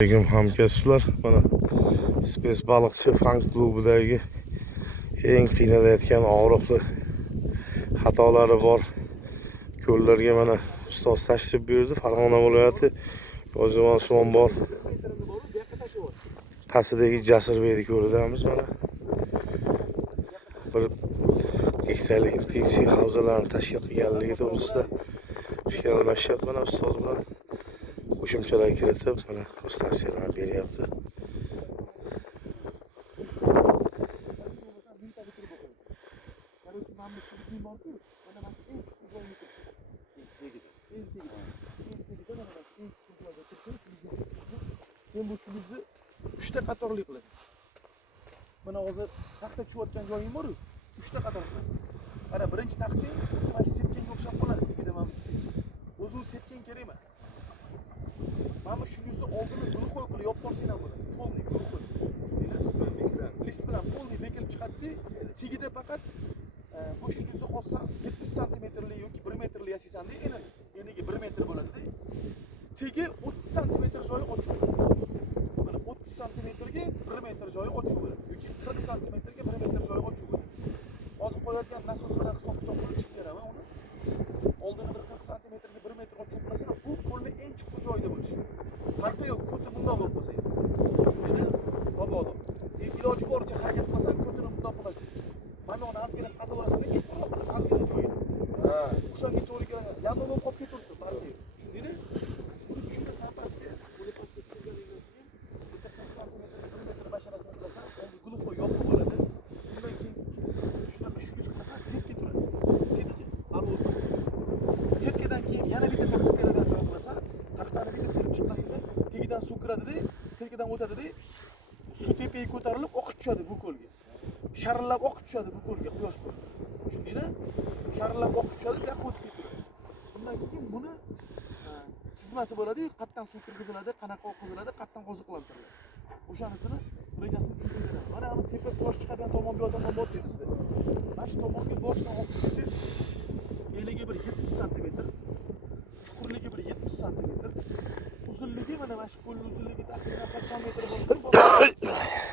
Assalomu hamkasblar, mana Space Baliqchi fan klubidagi eng qiynalayotgan og'riqli xatolari bor ko'llarga mana ustoz tashrif buyurdi. Farg'ona viloyati Yozyovon suv bor pastidagi Jasurbek ko'lidamiz. Mana bir gektarlik intensiv havzalarni tashkil qilganligi to'g'risida fikr almashyapti. Mana ustoz bilan qo'shimchalar kiritib, mana o'z tavsiyalarini beryapti. Sen bu tubizni 3 ta qatorli qilasan. Mana hozir taxta tushayotgan joying bor-ku, 3 ta qator qilasan. Mana birinchi taxting mana sepkanga o'xshab qoladi, tegida mana bu sepkang. O'zi sepkang kerak emas. Mana shu yuzni oldini gulxo'y qilib yopib olsang ham bo'ladi. Polni gulxo'y. List bilan polni bekilib chiqadi. Tegida faqat bu shu yuzni xossa 70 santimetrli yoki 1 metrli yasaysanda eniga 1 metr bo'ladi-da. Tegi 30 santimetr joyi ochiq. Mana 30 santimetrga 1 metr joyi ochiq bo'ladi yoki 40 santimetrga 1 metr joyi ochiq bo'ladi. Hozir qo'yadigan nasos bilan hisob-kitob qilib chizib beraman uni. Oldini bir 40 santimetrga 1 metr ochiq qilasan, bu ko'lning eng chuqur joyida bo'lishi kerak. Farqi yo'q, ko'ti bundoq bo'lib qolsa. Tushundingmi? Mabodo. Iloji boricha harakat qilmasan, ko'tini bundoq qilasiz. Mana uni ozgina qazib olasan, chuqurroq qilib ozgina joyi. O'shanga to'g'ri keladi. Yomon bo'lib qolib ketursin, farqi yo'q. Tushundingmi? Serkadan o'tadi-da, suv tepaga ko'tarilib oqib tushadi bu ko'lga. Sharillab oqib tushadi bu ko'lga quyosh ko'rib. Tushundingmi? Sharillab oqib tushadi, bu yoqqa o'tib ketadi. Bundan keyin buni chizmasi bo'ladi, qatdan suv kirgiziladi, qanaqa oqiziladi, qatdan qo'ziqlantiriladi. O'shanisini rejasini tushuntiradi. Mana bu tepa tosh chiqadigan tomon bu yoqdan bor deydi sizda. Mana shu tomonga boshdan oqizuvchi eniga bir 70 santimetr, chuqurligi bir 70 santimetr. Uzunligi mana shu ko'lning uzunligi taxminan 80 metr bo'lsa,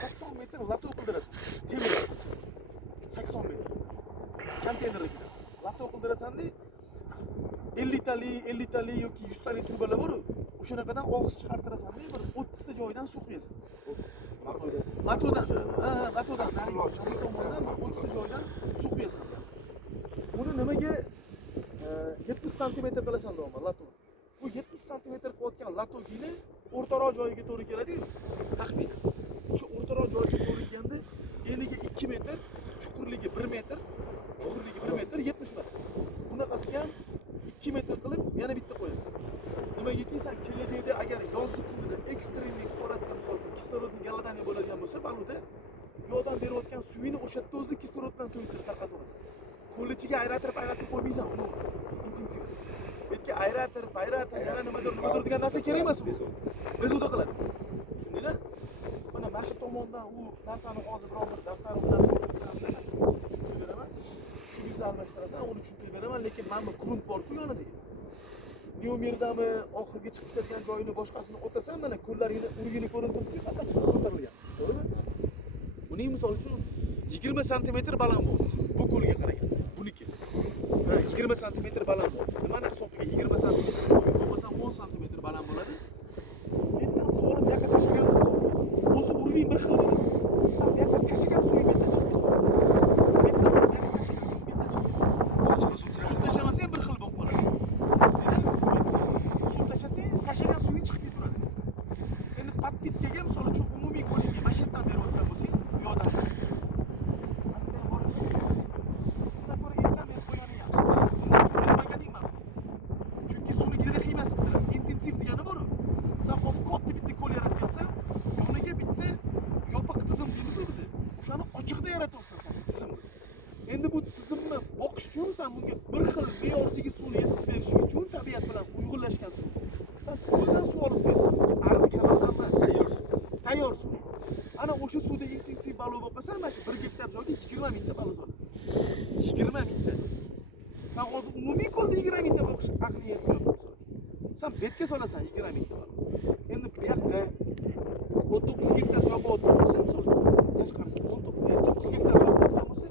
80 metr lato qildirasan. Temir 80 metr. Konteynerga lato qildirasan-da, 50 tali yoki 100 tali trubalar bor-ku, o'shanaqadan og'iz chiqartirasan-da, bir 30 ta joydan suv quyasan. Latodan. Latodan. Chaqmoq tomondan 30 ta joydan suv quyasan. Buni nimaga 70 santimetr qilasan deyman, lato. Bu 70 santimetr qilayotgan latogini o'rtaroq joyiga to'g'ri keladi-yu, taxminan. Shu o'rtaroq joyiga to'g'ri kelganda eniga 2 metr, chuqurligi 1 metr, 70 metr. Bunaqasiga ham 2 metr qilib yana bitta qo'yasan. Nimaga sen kelajakda agar yoz kunida ekstremlik holatda misol kislorodning galadani bo'ladigan bo'lsa, baluda yo'dan berayotgan suvini o'sha yerda o'zida kislorod bilan to'yintirib tarqataversan. Ko'l ichiga ayratib qo'ymaysan uni intensiv. Betga ayratib, yana nimadir degan narsa kerak emas bu. Bezovta qiladi. Tushundingmi? Mana shu tomondan u narsani hozir biror bir daftar bilan tushuntirib beraman. Shu yuzni almashtirasan, uni tushuntirib beraman, lekin mana bu grunt bor-ku yonida. Neomerdami oxirgi chiqib ketadigan joyini boshqasini o'tasan, mana ko'llaringni urgini ko'rinib turibdi, faqat ko'tarilgan. To'g'rimi? Buning misol uchun 20 santimetr baland bo'ldi. Bu ko'lga qaragan. Buniki. 20 santimetr baland bo'ldi. Nimani hisobiga 20 santimetr bo'lmasa 10 santimetr baland bo'ladi. Yerdan suvni bu yoqqa tashlagan hisobiga. O'zi urving bir xil bo'ladi. Sen bu yoqqa tashlagan suving yerdan chiqdi. Yerdan bu yoqqa tashlagan suving yerdan chiqdi. Suv tashamasa ham bir xil bo'lib qoladi. Suv tashlagan suving chiqib turadi. Endi patpitkaga misol uchun umumiy ko'lingga mashetdan berib o'tgan bo'lsang, bu yoqdan endi bu tizimni boqish uchun sen bunga bir xil me'yordagi suvni yetkazib berish uchun tabiat bilan uyg'unlashgan suv. Sen ko'ldan suv olib qo'yasan, ariq kanaldan emas, tayyor suv. Ana o'sha suvda intensiv balo bo'lib qolsa, mana shu 1 gektar joyga 20 mingta balo soladi. 20 mingta. Sen hozir umumiy ko'lda 20 mingta boqish aqli yetmayapti. Sen betga solasan 20 mingta balo. Endi bu yoqqa 19 gektar joy bo'layotgan bo'lsa, misol uchun tashqarisida 9 gektar joy bo'layotgan bo'lsa,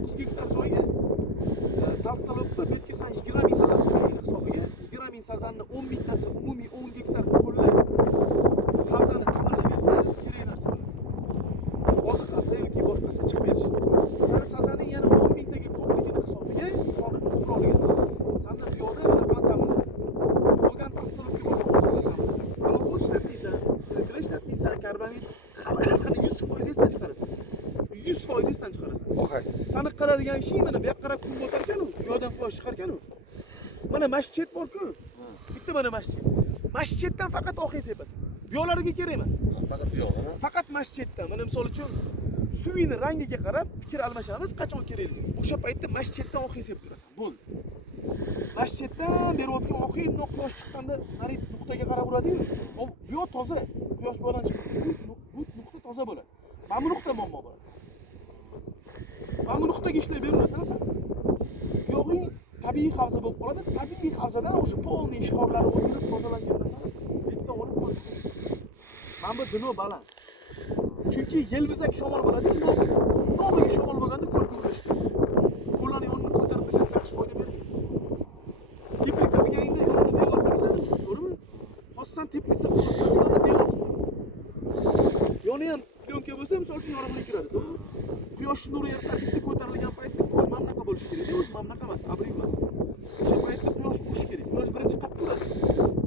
9 gektar joyga Tavsalovda betga san 20 ming sazan so'ragan hisobiga 20 ming sazanni 10 mingtasi umumiy 10 gektar ko'lni Tavsani ta'minlab bersa, kerak narsa bo'ladi. Oziqasi yoki boshqasi chiqib berishi. Sari sazanning yana 10 mingtaga ko'pligini hisobiga soni ko'proqligini. Sanda buyoqda mana qanday ta'minlab. Qolgan Tavsalovga bo'lgan o'zgalarga. Mana bu ishlatmaysan, siltira ishlatmaysan, karbamid hammasini 100% esdan chiqarasan. 100% esdan chiqarasan. Okay. Sani qiladigan ishing mana bu yoqqa qarab kun o'tar ekan-u, yo'ldan quyosh chiqar ekan-u. Mana masjid bor-ku. Bitta mana masjid. Masjiddan faqat oqing sepasan. Bu yo'llarga kerak emas. Faqat bu yo'qmi? Faqat masjiddan. Mana misol uchun suvini rangiga qarab fikr almashamiz, qachon kerakligi. O'sha paytda masjiddan oqing sepib turasan. Bo'ldi. Masjiddan berayotgan oqing quyosh chiqqanda mana nuqtaga qarab uradi-yu. Bu yo'q toza. Quyosh bu yoqdan chiqadi. Bu nuqta toza bo'ladi. Mana bu nuqta muammo bo'ladi. Mana bu nuqtaga ishlab berasan sen. Yo'g'ing tabiiy havza bo'lib qoladi. Tabiiy havzadan o'sha polni ishxorlari o'tilib tozalangandan so'ng bitta olib qo'yadi. Mana bu dino baland. Chunki yelvizak shamol bo'ladi, nog'iga shamol bo'lganda ko'l ko'rish kerak. Qo'llarni yonini ko'tarib tashlasa yaxshi foyda beradi. Teplitsa qilganingda yonini devor qo'yasan, to'g'rimi? Xossan teplitsa qilmasan, yonini devor qo'yasan. Yoni ham plyonka bo'lsa, misol uchun yorug'lik kiradi, to'g'rimi? Quyosh nuri yerdan bitta ko'tarilgan paytda qo'l mana bunaqa bo'lishi kerak. O'zi mana bunaqa emas, abriy emas. O'sha paytda quyosh bo'lishi kerak. Quyosh birinchi qatda turadi.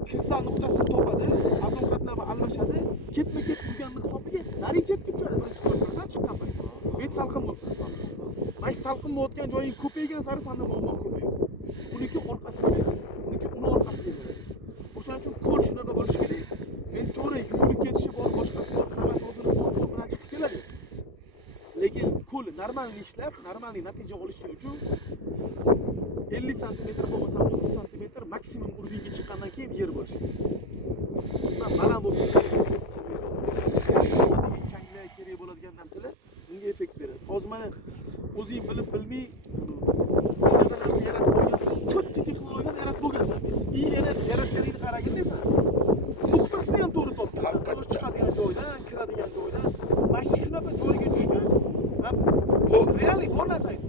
Kristal nuqtasini topadi, azon qatlari almashadi. Ketma-ket turganning hisobiga darajatga tushadi. Birinchi ko'rsan chiqqan payt. Bet salqin bo'ladi. Mana salqin bo'layotgan joying ko'paygan sari sanda muammo ko'payadi. Buniki orqasiga beradi. Buniki uni orqasiga beradi. O'shaning uchun ko'l shunaqa bo'lishi kerak. Men to'g'ri yurib ketishi bor, boshqasi bor, hammasi o'zini hisob bilan chiqib keladi. Lekin ko'l normalni ishlab, normalni natija olishi uchun 50 sm bo'lmasa 30 sm maksimum urvinga chiqqandan keyin yer bo'lishi kerak. Bundan baland bo'lsa changlar kerak bo'ladigan narsalar bunga effekt beradi. Hozir mana o'zing bilib bilmay shunaqa narsa yaratib qo'ygansan, cho'tki texnologiya yaratib qo'ygansan. Yaratganingni qaragin deysan. Nuqtasini ham to'g'ri topdi. Quyosh chiqadigan joydan, kiradigan joydan, mana shunaqa joyga tushgan. Bu realiy bor narsa aytdi.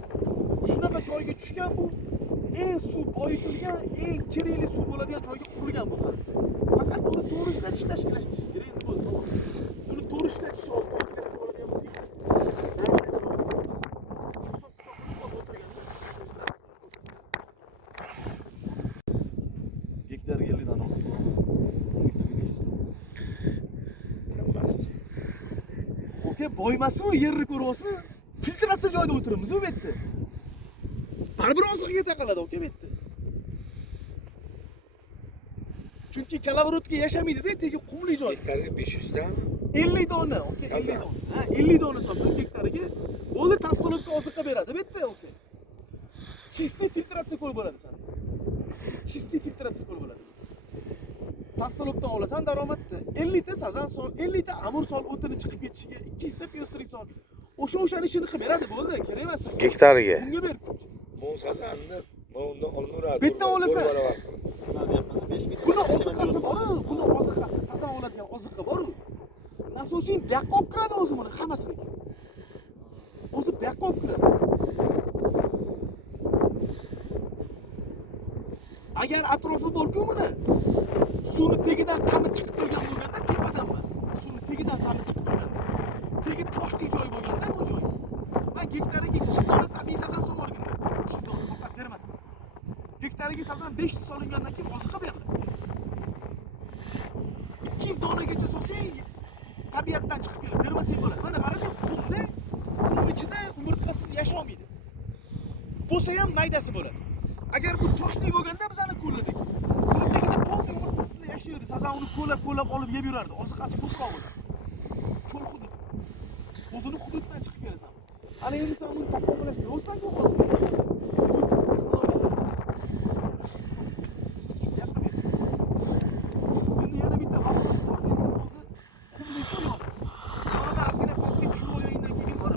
Shunaqa joyga tushgan bu eng suv boyitilgan, eng kerakli suv bo'ladigan joyga qurilgan bu narsa. Faqat buni to'g'ri ishlatish tashkillashtirish kerak edi bu. Buni to'g'ri ishlatish bo'ladigan bo'lsa, Gektar 50 dan olsa bo'ladi. Oke, boymasu yerni ko'ryapsizmi? Filtratsiya joyida o'tiramiz u yerda. Baribir oziqga taqaladi oke bu yerda. Chunki kalavrotga yashamaydi-da, tegi qumli joy. Gektarga 500 dan 50 dona, oke, 50 dona. Ha, 50 dona solsa gektariga bo'ldi, tasdiqlovga oziqa beradi bu yerda, oke. Чистый filtratsiya ko'l bo'ladi sana. Чистый filtratsiya ko'l bo'ladi. Tasdiqlovdan olasan daromadni 50 ta sazan sol, 50 ta amur sol o'tini chiqib ketishiga 200 ta piyostrik sol. O'sha ishini qilib beradi, bo'ldi, kerak emas. Gektariga. Bunga ber. Mon sazanni undan olinaveradi. Bitta olasan. Buni Buni oziqasi bor-ku, buni oziqasi, sazan oladigan oziqa bor-ku. Asosiy bu yoqqa olib kiradi o'zi buni hammasini. O'zi bu yoqqa olib kiradi. Agar atrofi bor-ku buni, suvni tegidan qamib chiqib turgan bo'lganda tepadan emas. Suvni tegidan qamib chiqib turgan. Tegi toshli joy bo'lganda bu joy. Men gektariga 2 dona tabiiy sazan so'rgandim. 2 dona faqat bermasdim. Gektariga sazan 5 ta solingandan keyin oziqa beriladi. 200 donagacha solsang tabiatdan chiqib kelib bermasang bo'ladi. Mana qarang, qum ichida umurtqasiz yasha olmaydi. Bo'lsa ham maydasi bo'ladi. Agar bu toshli bo'lganda bizani ko'ladik. Buni tagida polni umurtqasida yashaydi. Sazan uni ko'lab olib yeb yurardi. Oziqasi ko'proq bo'ladi. Cho'l hudud. O'zini hududdan chiqib kelasan. Ana endi sen uni takomillashtirib olsan-ku hozir. Endi yana bitta vaqtimiz bor. Hozir qumli shu yo'q. Mana ozgina pastga tushib olgandan keyin bor.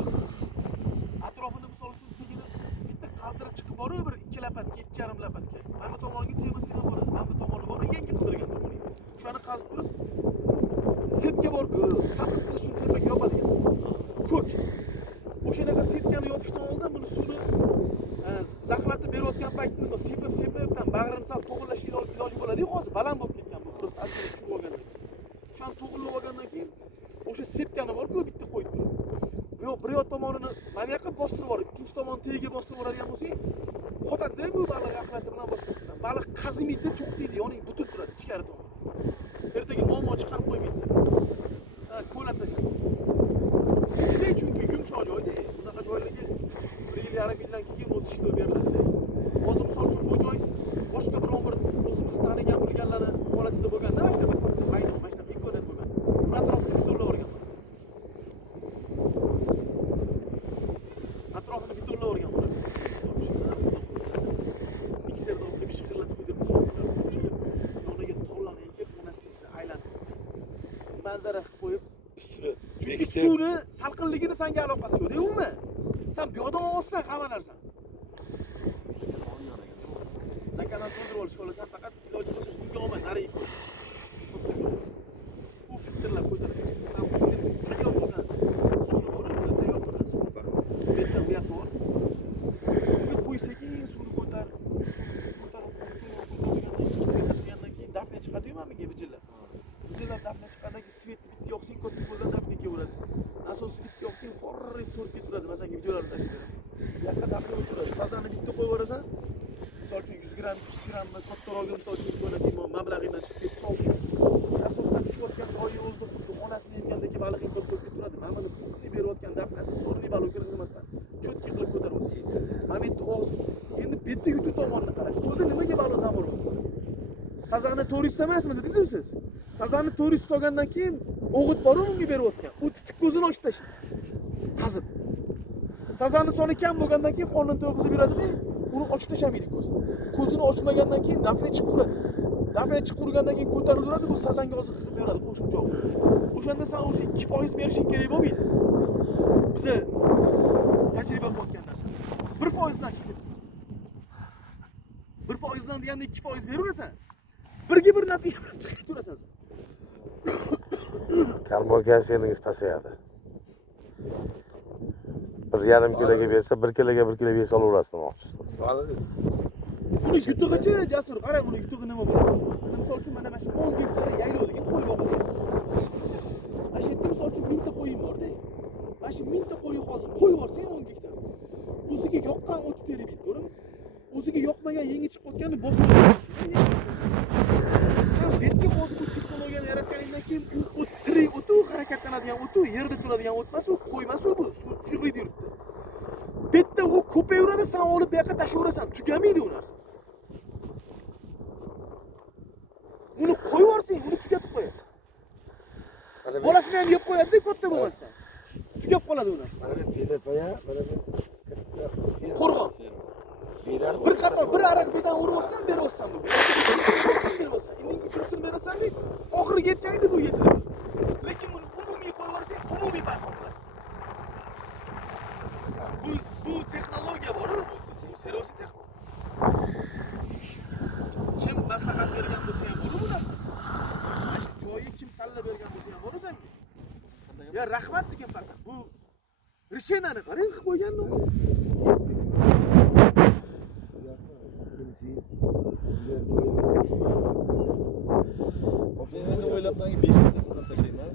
Atrofini misol uchun tegini bitta qazdirib chiqib borib bir 2 lapatga, 2,5 lapatga. Mana bu tomonga tegmasa ham bo'ladi. Mana bu tomoni bor, yangi qidirgan tomoni. Shuni qazib turib, sep sepka bor-ku, sabr qilish uchun tepaga yopadigan. Ko'k. O'shanaqa sepkani yopishdan oldin buni suvni zaxlatib berayotgan paytda sepib tam bag'rini sal to'g'irlash iloji bo'ladi-ku, hozir baland bo'lib ketgan bu просто aslida tushib olgandan keyin. O'shani to'g'irlab olgandan keyin o'sha sepkani bor-ku bitta qo'yib turib. Bu bir yoq tomonini mana yoqqa bostirib yuborib, ikkinchi tomonni tagiga bostirib yuboradigan bo'lsang, qotadi bu baliq axlati bilan boshqasidan. Baliq qazimaydi, to'xtaydi, yoning butun turadi ichkari tomon. Ertaga muammo chiqarib qo'ymaydi. Ko'lab tashlaydi. Chunki yumshoq joyda, bunaqa joylarga 1,5 yildan keyin o'z ishlab beriladi. Hozir misol uchun bu joy boshqa biron bir o'zimiz tanigan bilganlarning holatida bo'lganda mana shunaqa mayda imkoniyat bo'lgan. Bu atrofni bitirlab o'rgan. Atrofini bitirlab o'rgan. Mikserda olib shiqirlatib qo'ydirib yoniga tollarni ekib, onasiga aylantirib. Manzara qilib qo'yib chunki suvni salqinligini senga aloqasi yo'q, deymi? Sen bu yoqdan olsan hamma narsa. Zakanat to'ldirib olish xohlasan, faqat iloji bo'lsa bunga olma, nariga qo'y. Bu fikrlar ko'tarib, sen tayyor bo'lgan suvni bor, unda tayyor bo'lgan suv bor. Bu yerdan bu yoqqa bor. Bunga qo'ysaking suvni ko'tarilsin, ko'tarilgandan keyin dafna chiqadi-yu menga vijillab. Vijillab dafna chiqqandan svetni bitta yoqsang, katta bo'lgan dafna kelaveradi. Asosiy bitta yoqsang, qorrib so'rib ketaveradi. Masalan, videolarni tashlaydi. Bu yoqqa dafna o'tiradi. Sazanni bitta qo'yib yuborasan, misol uchun 100 gram, 200 gramni kattaroqga misol uchun ko'natib, mablag'idan chiqib ketib qoldi. Asosdan tushayotgan joyi o'zida xuddi onasini yegandagi baliqni ko'rib turadi. Mana buni pulni berayotgan dafnasi so'rli baliq kirgizmasdan cho'tki qilib ko'tarib. Momentda og'iz. Endi bitta yutuq tomonni qarang. Ko'zi nimaga baliq zamor bo'ldi? Sazanni to'g'risi emasmi dedingiz siz? Sazanni to'g'risi olgandan keyin o'g'it bor unga berayotgan. U titik ko'zini ochib tashlaydi. Qazib. Sazanni soni kam bo'lgandan keyin qonini to'g'izib yuradimi? Uni ochib tashamaydi ko'zini. Ko'zini ochmagandan keyin dafna chiqaveradi. Dafna chiqavergandan keyin ko'tarilaveradi, bu sazanga hozir qilib beradi qo'shimcha. O'shanda sen o'sha 2% berishing kerak bo'lmaydi. Biza tajriba qilayotgan narsa. 1% dan chiqib ketadi. 1% dan deganda 2% beraverasan. Birga bir natija bilan chiqib turasan. Karbohidratlaringiz pasayadi. 1,5 kiloga bersa 1 kiloga 1 kilo bersa olaverasiz demoqchisiz. Uni yutug'ichi Jasur, qarang uni yutug'i nima bo'ladi. Misol uchun mana shu 10 gektar yaylovdagi qo'y boqadi. Mana shu yerda misol uchun 1000 ta qo'yim bor-da. Mana shu 1000 ta qo'yi hozir qo'yib yuborsang 10 gektar. O'ziga yoqqan o'ti terib yeydi, ko'rami? O'ziga yoqmagan yangi chiqib qolganni bosib qo'yadi. Sen betga hozir bu texnologiyani yaratganingdan keyin bu o't tirik o'tu, harakatlanadigan o'tu, yerda turadigan o't emas, u qo'y emas, u bu suyuqlikda yuribdi. Betda u ko'payaveradi, sen olib bu yoqqa tashlayverasan, tugamaydi u narsa. Uni qo'yib yuborsang, uni tugatib qo'yadi. Bolasini ham yeb qo'yadi-da, katta bo'lmasdan. Tugab qoladi u narsa. Mana belapaya, mana Qo'rg'on. Bir qator bir ariq bedan urib berib bu. Endi ikkinchisini berasan, oxiriga yetganda bu yetiladi. Lekin buni umumiy qo'yib yuborsang, umumiy barpo qiladi. Bu texnologiya bor-ku, bu seriosiy texnologiya. Kim maslahat bergan bo'lsa ham bo'ladi bu narsa. Joyi kim tanlab bergan bo'lsa ham bo'ladi senga. Ya rahmat degan faqat bu rishenani qarang qilib qo'yganmi? Endi o'ylab menga 5 ta sazan tashlayman.